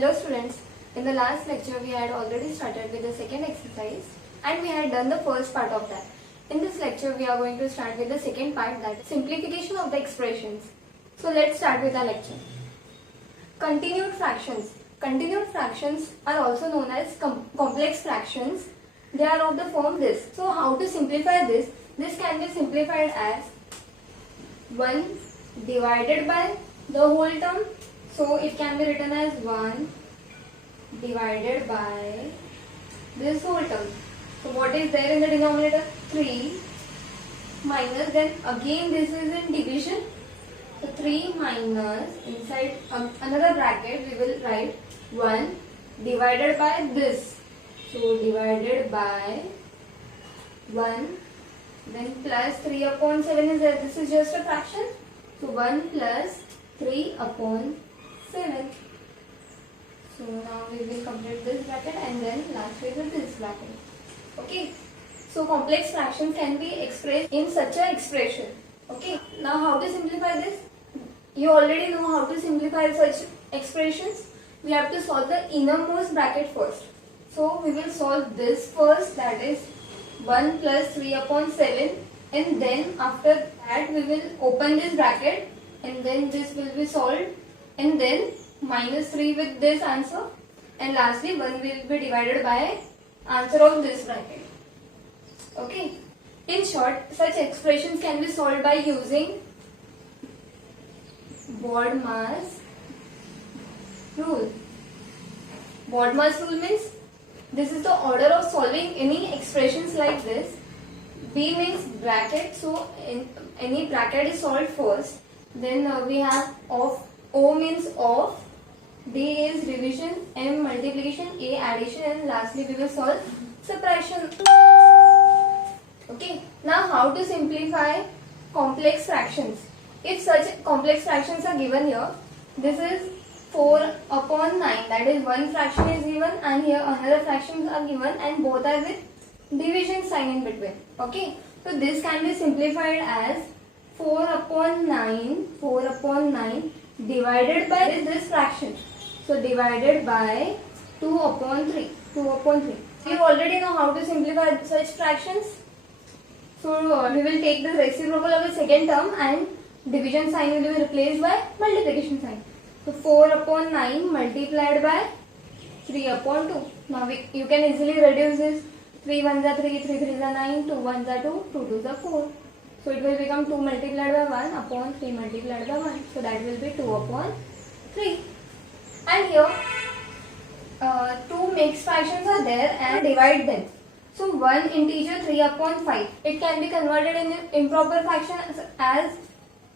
Hello students, in the last lecture we had already started with the second exercise and we had done the first part of that. In this lecture we are going to start with the second part, that is simplification of the expressions. So let's start with our lecture. Continued fractions. Continued fractions are also known as complex fractions. They are of the form this. So how to simplify this? This can be simplified as 1 divided by the whole term. So it can be written as 1 divided by this whole term. So what is there in the denominator? 3 minus, then again this is in division. So 3 minus, inside another bracket we will write 1 divided by this. So divided by 1, then plus 3 upon 7 is there. This is just a fraction. So 1 plus 3 upon 7. So now we will complete this bracket and then lastly with this bracket. Okay. So complex fractions can be expressed in such a expression. Okay. Now how to simplify this? You already know how to simplify such expressions. We have to solve the innermost bracket first. So we will solve this first, that is 1 plus 3 upon 7, and then after that we will open this bracket and then this will be solved, and then minus 3 with this answer, and lastly 1 will be divided by answer of this bracket. Okay. In short, such expressions can be solved by using BODMAS rule. BODMAS rule means this is the order of solving any expressions like this. B means bracket, so any bracket is solved first. Then we have of. O means of. D is division. M multiplication. A addition, and lastly we will solve subtraction. Okay. Now how to simplify complex fractions? If such complex fractions are given here, this is 4 upon 9, that is one fraction is given and here another fractions are given and both are with division sign in between. Okay. So this can be simplified as 4 upon 9 divided by this fraction. So divided by 2 upon 3. You already know how to simplify such fractions. So we will take the reciprocal of the second term and division sign will be replaced by multiplication sign. So 4 upon 9 multiplied by 3 upon 2. Now you can easily reduce this. 3 1s are 3, 3 3s are 9, 2 1s are 2, 2 2s are 4. So it will become 2 multiplied by 1 upon 3 multiplied by 1. So that will be 2 upon 3. And here 2 mixed fractions are there and divide them. So 1 integer 3 upon 5. It can be converted in improper fraction as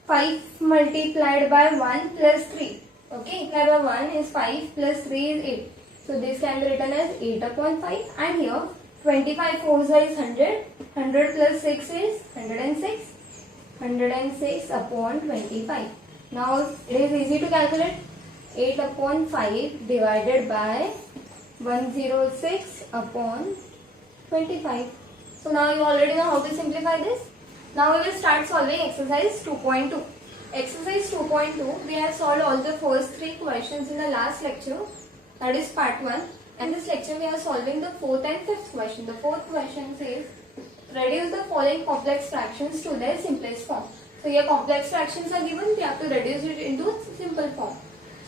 5 multiplied by 1 plus 3. Okay, multiplied by 1 is 5 plus 3 is 8. So this can be written as 8 upon 5, and here 25 4s is 100. 100 plus 6 is 106. 106 upon 25. Now it is easy to calculate. 8 upon 5 divided by 106 upon 25. So now you already know how to simplify this. Now we will start solving exercise 2.2. Exercise 2.2, we have solved all the first 3 questions in the last lecture, that is part 1. And this lecture we are solving the 4th and 5th question. The 4th question says, reduce the following complex fractions to their simplest form. So here complex fractions are given, we have to reduce it into simple form.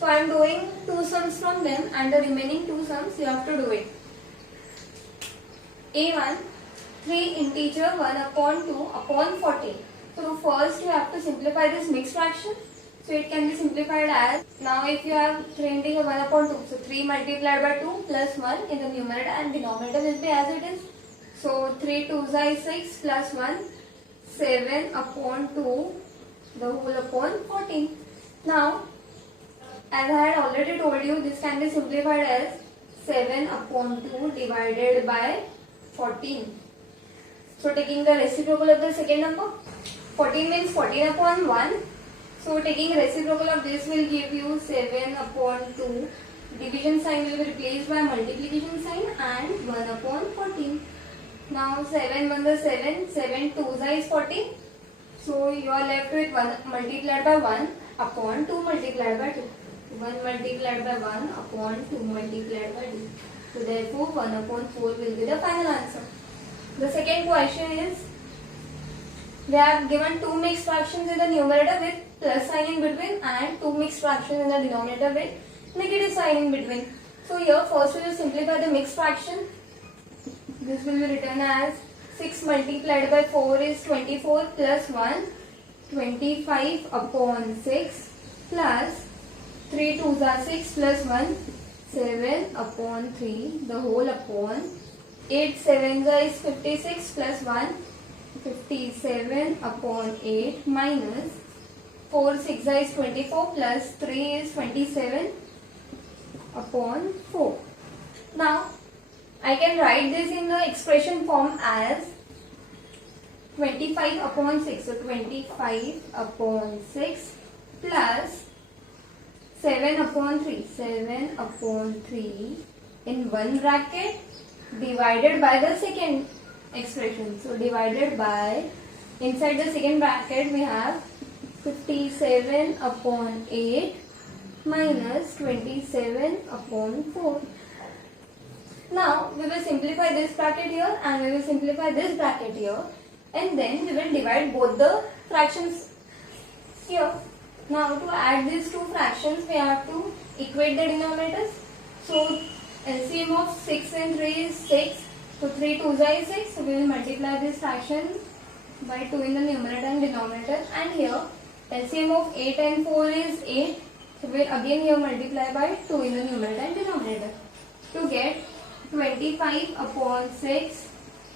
So I am doing 2 sums from them and the remaining 2 sums you have to do it. A1, 3 integer 1 upon 2 upon 14. So first you have to simplify this mixed fraction. So it can be simplified as, now if you have 3 integer 1 upon 2, so 3 multiplied by 2 plus 1 in the numerator and denominator will be as it is. So 3 2s is 6 plus 1, 7 upon 2, the whole upon 14. Now as I had already told you, this can be simplified as 7 upon 2 divided by 14. So taking the reciprocal of the second number, 14 means 14 upon 1. So taking reciprocal of this will give you 7 upon 2. Division sign will be replaced by multiplication sign and 1 upon 14. Now 7 1 is 7, 7 2s is 14. So you are left with 1 multiplied by 1 upon 2 multiplied by 2. 1 multiplied by 1 upon 2 multiplied by 2. So therefore 1 upon 4 will be the final answer. The second question is, they have given two mixed fractions in the numerator with plus sign in between and two mixed fractions in the denominator with negative sign in between. So here first we will simplify the mixed fraction. This will be written as 6 multiplied by 4 is 24 plus 1, 25 upon 6 plus 3 2s are 6 plus 1, 7 upon 3 the whole upon 8 7s is 56 plus 1, 57 upon 8 minus 4 6 is 24 plus 3 is 27 upon 4. Now I can write this in the expression form as 25 upon 6. So 25 upon 6 plus 7 upon 3. 7 upon 3 in one bracket divided by the second expression. So divided by, inside the second bracket we have 57 upon 8 minus 27 upon 4. Now we will simplify this bracket here and we will simplify this bracket here, and then we will divide both the fractions here. Now to add these two fractions we have to equate the denominators. So LCM of 6 and 3 is 6. So 3 2s is 6. So we will multiply this fraction by 2 in the numerator and denominator, and here LCM of 8 and 4 is 8. So we will again here multiply by 2 in the numerator and denominator to get 25 upon 6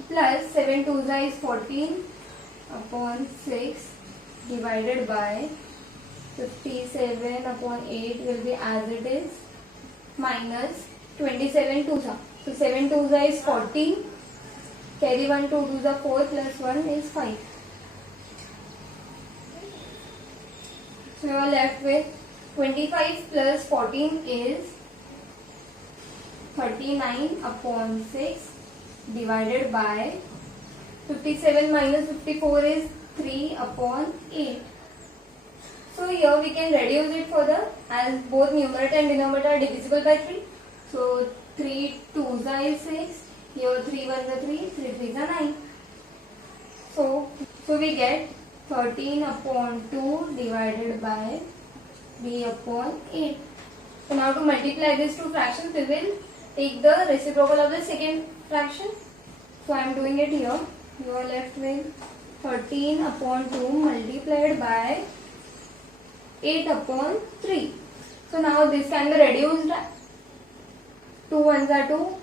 plus 7 2s is 14 upon 6 divided by 57 upon 8 will be as it is minus 27 2s. So 7 2s is 14, carry 1 2 2s 4 plus 1 is 5. So you are left with 25 plus 14 is 39 upon 6 divided by 57 minus 54 is 3 upon 8. So here we can reduce it further as both numerator and denominator are divisible by 3. So 3 2s is 6, here 3 1s are 3, 3 3s are 9. So we get 13 upon 2 divided by 3 upon 8. So now to multiply these two fractions we will take the reciprocal of the second fraction. So I am doing it here. You are left with 13 upon 2 multiplied by 8 upon 3. So now this can be reduced. 2 1s are 2,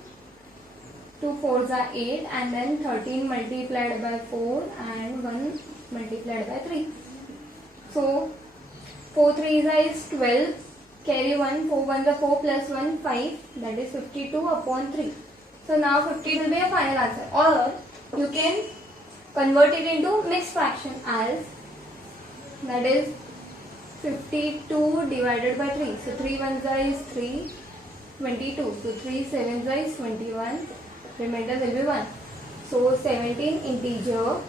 2 4s are 8, and then 13 multiplied by 4 and 1 multiplied by 3. So 4 3s is 12, carry 1, 4 1s are 4 plus 1 5, that is 52 upon 3. So now 50 will be a final answer, or you can convert it into mixed fraction as, that is 52 divided by 3. So 3 1s is 3, 22. So 3 7s is 21. Remainder will be 1. So 17 integer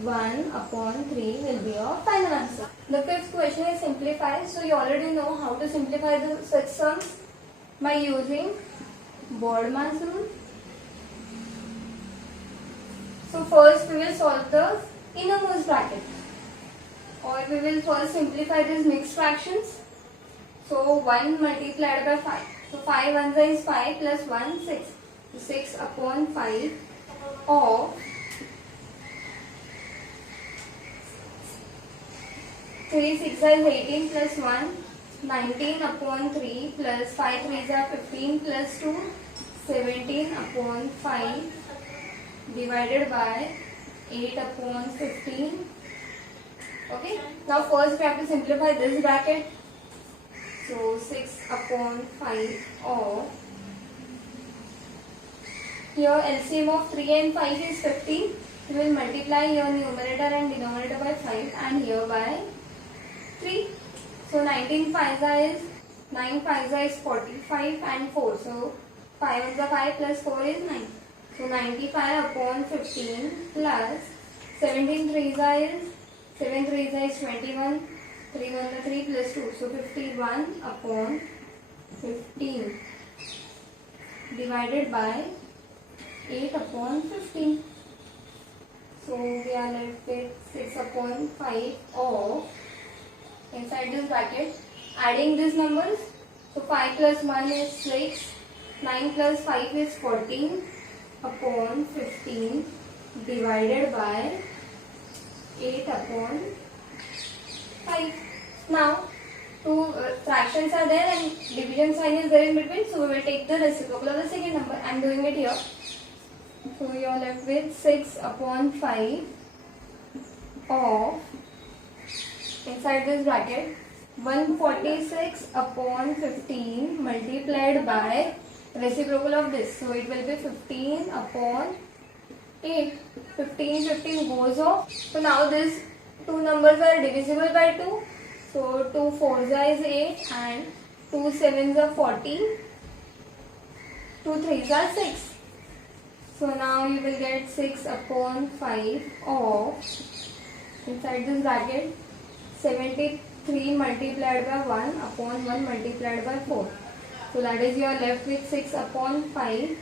1 upon 3 will be your final answer. The fifth question is simplify. So you already know how to simplify such sums by using Bodmer's rule. So first we will solve the innermost bracket, or we will first simplify these mixed fractions. So 1 multiplied by 5. So 5 1s is 5 plus 1 6. So 6 upon 5 of 3 6 is 18 plus 1, 19 upon 3 plus 5 3s are 15 plus 2, 17 upon 5 divided by 8 upon 15. Okay, now first we have to simplify this bracket. So 6 upon 5 of, here LCM of 3 and 5 is 15. We will multiply your numerator and denominator by 5 and here by 3. So 19 5s is 9 5s is 45 and 4. So 5 is 5 plus 4 is 9. So 95 upon 15 plus 17 3s is 7 3s is 21 3 1 3 plus 2. So 51 upon 15 divided by 8 upon 15. So we are left with 6 upon 5 of, inside this bracket, adding these numbers. So 5 plus 1 is 6, 9 plus 5 is 14 upon 15 divided by 8 upon 5. Now, two fractions are there and division sign is there in between. So we will take the reciprocal of the second number. I am doing it here. So you are left with 6 upon 5 of, inside this bracket, 146 upon 15 multiplied by reciprocal of this. So it will be 15 upon 8. 15 goes off. So now these two numbers are divisible by 2. So 2 4s is 8 and 2 7s are 14. 2 3s are 6. So now you will get 6 upon 5 of, inside this bracket, 73 multiplied by 1 upon 1 multiplied by 4. So that is you are left with 6 upon 5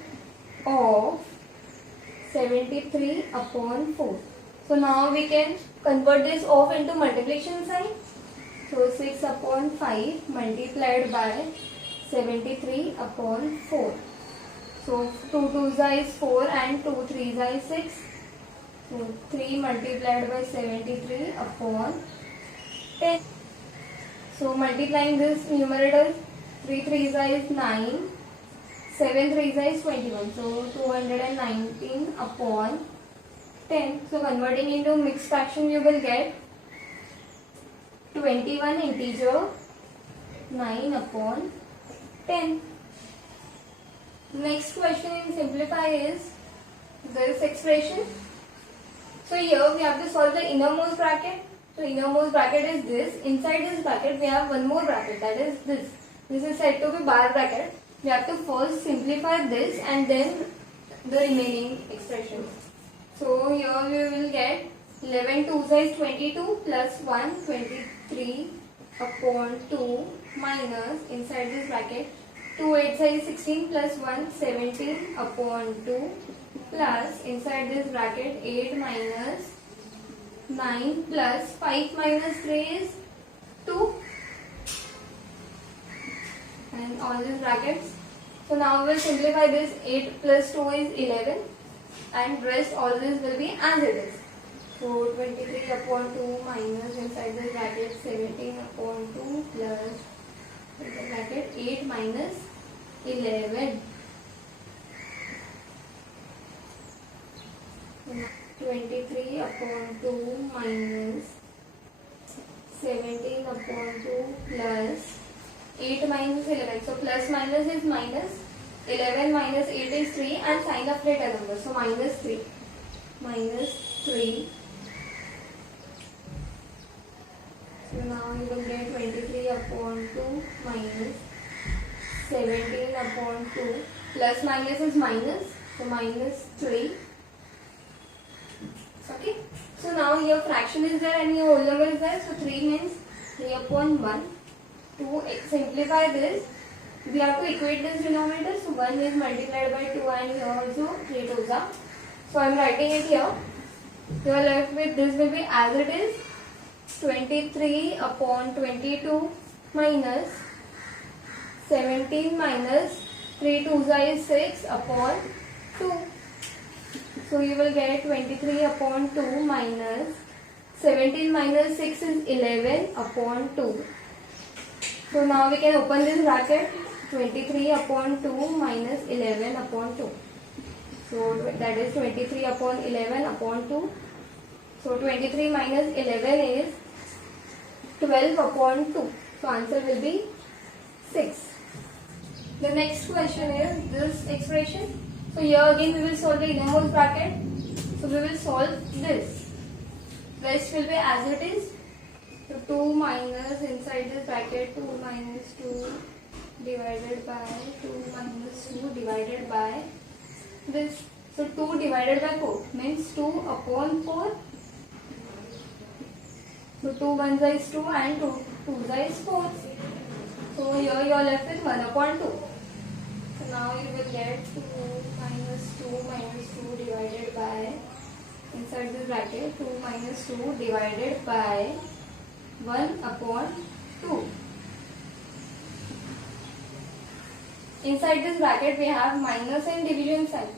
of 73 upon 4. So now we can convert this off into multiplication sign. So 6 upon 5 multiplied by 73 upon 4. So 2 2s is 4 and 2 3s is 6. So 3 multiplied by 73 upon 10. So multiplying this numerator, 3 3s is 9, 7 3s is 21. So 219 upon 10. So converting into mixed fraction, you will get 21 integer 9 upon 10. Next question in simplify is this expression. So here we have to solve the innermost bracket. So innermost bracket is this. Inside this bracket we have one more bracket, that is this. This is said to be bar bracket. We have to first simplify this and then the remaining expressions. So here we will get 11 2s is 22 plus 1 23 upon 2 minus, inside this bracket, 2 8s is 16 plus 1 17 upon 2 plus, inside this bracket, 8 minus 9 plus 5 minus 3 is 2, and all these brackets. So now we will simplify this. 8 plus 2 is 11 and rest all this will be as it is. So 23 upon 2 minus, inside this bracket, 17 upon 2 plus, in the bracket, 8 minus 11. 23 upon 2 minus 17 upon 2 plus 8 minus 11. So plus minus is minus. 11 minus 8 is 3 and sign of greater number. So minus 3. Minus 3. So now you will get 23 upon 2 minus 17 upon 2. Plus minus is minus. So minus 3. Okay. So now your fraction is there and your whole number is there. So 3 means 3 upon 1. To simplify this, we have to equate this denominator. So 1 is multiplied by 2 and here also 3 2s are. So I am writing it here. You are left with this will be as it is, 23 upon 22 minus 17 minus 3 2s is 6 upon 2. So you will get 23 upon 2 minus 17 minus 6 is 11 upon 2. So now we can open this bracket. 23 upon 2 minus 11 upon 2. So that is 23 upon 11 upon 2. So 23 minus 11 is 12 upon 2. So answer will be 6. The next question is this expression. So here again we will solve the innermost bracket. So we will solve this. Rest will be as it is. So 2 minus, inside this bracket, 2 minus 2 divided by 2 minus 2 divided by this. So 2 divided by 4 means 2 upon 4. So 2 ones is 2 and 2 twos is 4. So here you are left with 1 upon 2. So now you will get 2 minus 2 divided by, inside this bracket, 2 minus 2 divided by 1 upon 2. Inside this bracket we have minus and division sign.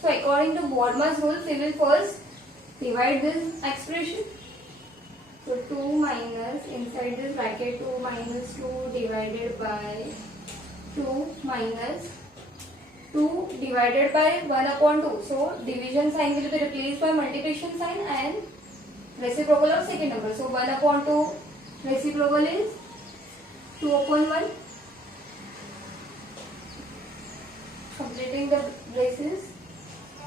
So according to Bodmer's rule, we will first divide this expression. So 2 minus, inside this bracket, 2 minus 2 divided by 2 minus 2 divided by 1 upon 2. So division sign will be replaced by multiplication sign and reciprocal of second number. So 1 upon 2 reciprocal is 2 upon 1. Completing the braces.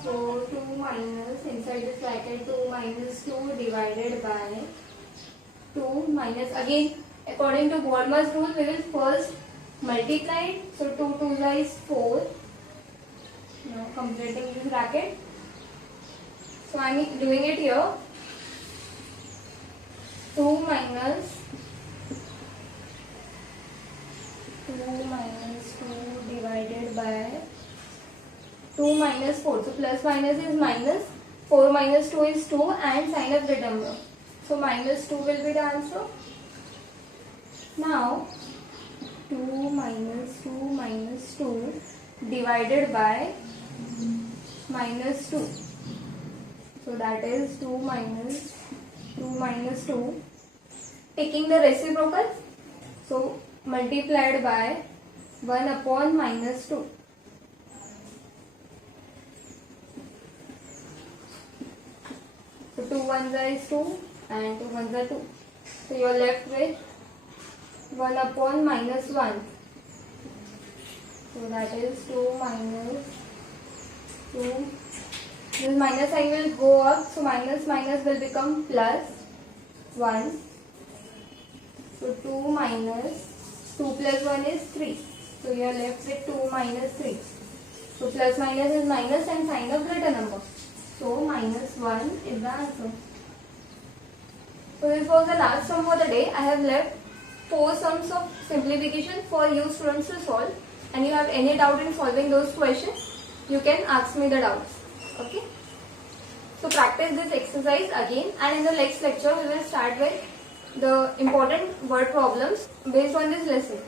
So 2 minus, inside this bracket, 2 minus 2 divided by 2 minus, again according to Bodmer's rule we will first multiply it. So 2 2s is 4. Now completing this bracket. So I am doing it here. 2 minus 2 divided by 2 minus 4. So plus minus is minus. 4 minus 2 is 2 and sign of the number. So minus 2 will be the answer. Now 2 minus 2 divided by minus 2. So that is 2 minus 2. Taking the reciprocal. So multiplied by 1 upon minus 2. So 2 ones is 2 and 2 ones are 2. So you are left with 1 upon minus 1. So that is 2 minus 2. This minus sign will go up. So minus minus will become plus 1. So 2 minus 2 plus 1 is 3. So you are left with 2 minus 3. So plus minus is minus and sign of greater number. So minus 1 is the answer. So this was the last sum for the day. I have left 4 sums of simplification for you students to solve. And you have any doubt in solving those questions, you can ask me the doubts. Okay. So practice this exercise again, and in the next lecture we will start with the important word problems based on this lesson.